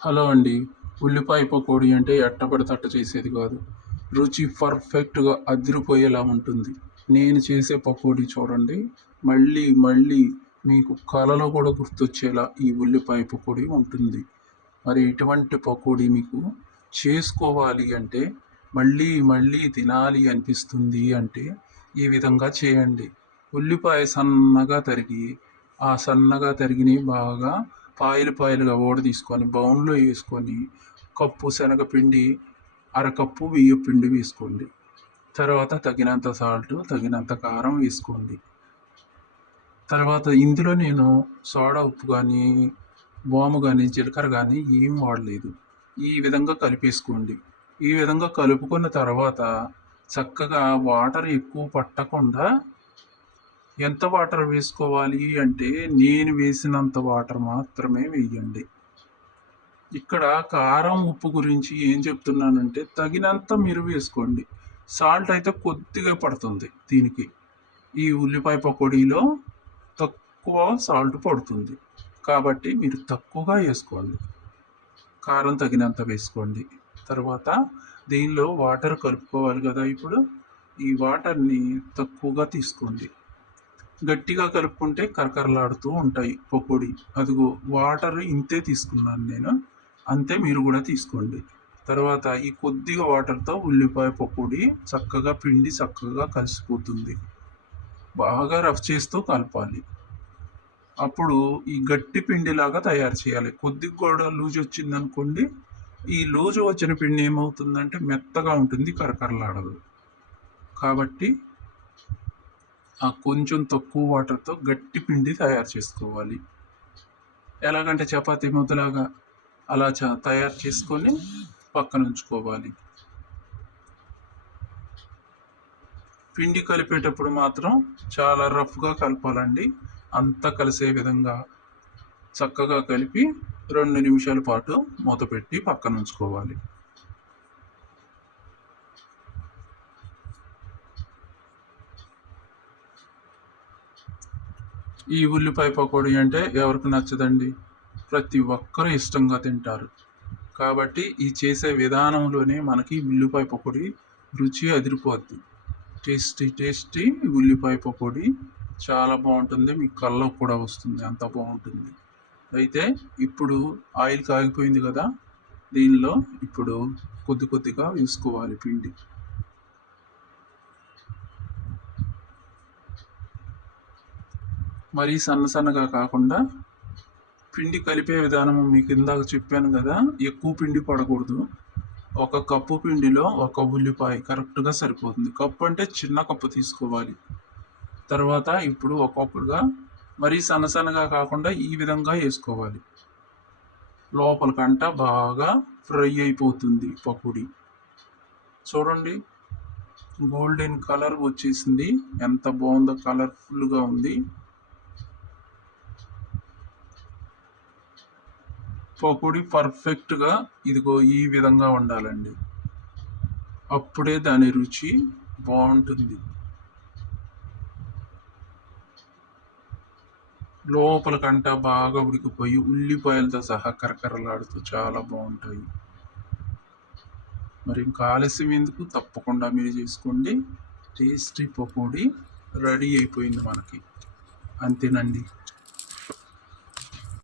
Hello అండి. ఉల్లిపాయ పకోడీ అంటే ఎట్టబడతట్ట చేసేది కాదు. రుచి పర్ఫెక్ట్గా అదిరిపోయేలా ఉంటుంది. నేను చేసే పకోడీ చూడండి. మళ్ళీ మళ్ళీ మీకు కలలో కూడా గుర్తొచ్చేలా ఈ ఉల్లిపాయ పకోడీ ఉంటుంది. మరి ఇటువంటి పకోడీ మీకు? చేసుకోవాలి అంటే మళ్ళీ మళ్ళీ తినాలి అనిపిస్తుంది అంటే ఈ విధంగా చేయండి. ఉల్లిపాయ సన్నగా తరిగి ఆ సన్నగా తరిగిని బాగా పాయలు పాయలుగా ఓడ తీసుకొని బౌన్లో వేసుకొని కప్పు శనగపిండి అరకప్పు బియ్య పిండి వేసుకోండి. తర్వాత తగినంత సాల్ట్ తగినంత కారం వేసుకోండి. తర్వాత ఇందులో నేను సోడా ఉప్పు కానీ వాము కానీ జీలకర్ర కానీ ఏం వాడలేదు. ఈ విధంగా కలిపేసుకోండి. ఈ విధంగా కలుపుకున్న తర్వాత చక్కగా వాటర్ ఎక్కువ పట్టకుండా ఎంత వాటర్ వేసుకోవాలి అంటే నేను వేసినంత వాటర్ మాత్రమే వేయండి. ఇక్కడ కారం ఉప్పు గురించి ఏం చెప్తున్నానంటే తగినంత మీరు వేసుకోండి. సాల్ట్ అయితే కొద్దిగా పడుతుంది దీనికి. ఈ ఉల్లిపాయ పకోడీలో తక్కువ సాల్ట్ పడుతుంది. కాబట్టి మీరు తక్కువగా వేసుకోండి. కారం తగినంత వేసుకోండి. తర్వాత దీనిలో వాటర్ కలుపుకోవాలి కదా ఇప్పుడు. ఈ వాటర్ని తక్కువగా తీసుకోండి. గట్టిగా కలుపుకుంటే కరకరలాడుతూ ఉంటాయి పకోడీ. అదిగో వాటర్ ఇంతే తీసుకున్నాను నేను. అంతే మీరు కూడా తీసుకోండి. తర్వాత ఈ కొద్దిగా వాటర్తో ఉల్లిపాయ పకోడీ చక్కగా పిండి చక్కగా కలిసిపోతుంది. బాగా రఫ్ చేస్తూ కలపాలి. అప్పుడు ఈ గట్టి పిండిలాగా తయారు చేయాలి. కొద్దిగా కూడా లూజ్ వచ్చింది అనుకోండి ఈ లూజు వచ్చిన పిండి ఏమవుతుందంటే మెత్తగా ఉంటుంది కరకరలాడదు. కాబట్టి కొంచెం తక్కువ వాటర్తో గట్టి పిండి తయారు చేసుకోవాలి. ఎలాగంటే చపాతీ ముద్దలాగా అలా చ తయారు చేసుకొని పక్కన ఉంచుకోవాలి. పిండి కలిపేటప్పుడు మాత్రం చాలా రఫ్గా కలపాలండి. అంతా కలిసే విధంగా చక్కగా కలిపి రెండు నిమిషాల పాటు మూత పెట్టి పక్కన ఉంచుకోవాలి. ఈ ఉల్లిపాయ పకోడీ అంటే ఎవరికి నచ్చదండి? ప్రతి ఒక్కరూ ఇష్టంగా తింటారు. కాబట్టి ఈ చేసే విధానంలోనే మనకి ఉల్లిపాయ పకోడీ రుచి అదిరిపోద్ది. టేస్టీ టేస్టీ ఉల్లిపాయ పకోడీ చాలా బాగుంటుంది. మీ కళ్ళకు కూడా వస్తుంది. అంత బాగుంటుంది. అయితే ఇప్పుడు ఆయిల్ కాగిపోయింది కదా? దీనిలో ఇప్పుడు కొద్ది కొద్దిగా వేసుకోవాలి పిండి. మరీ సన్న సన్నగా కాకుండా పిండి కలిపే విధానం మీకు ఇందాక చెప్పాను కదా ఎక్కువ పిండి పడకూడదు. ఒక కప్పు పిండిలో ఒక ఉల్లిపాయ కరెక్ట్గా సరిపోతుంది. కప్పు అంటే చిన్న కప్పు తీసుకోవాలి. తర్వాత ఇప్పుడు ఒక్కొక్కరుగా మరీ సన్న సన్నగా కాకుండా ఈ విధంగా వేసుకోవాలి. లోపలికంట బాగా ఫ్రై అయిపోతుంది పకోడీ. చూడండి గోల్డెన్ కలర్ వచ్చేసింది. ఎంత బాగుందో కలర్ఫుల్గా ఉంది. పకోడీ పర్ఫెక్ట్గా ఇదిగో ఈ విధంగా ఉండాలండి అప్పుడే దాని రుచి బాగుంటుంది. లోపల కంట బాగా ఉడికిపోయి ఉల్లిపాయలతో సహా కరకరలాడుతూ చాలా బాగుంటాయి. మరి ఇంకా ఆలస్యం ఎందుకు? తప్పకుండా మీరు చేసుకోండి. టేస్టీ పకోడీ రెడీ అయిపోయింది మనకి. అంతేనండి.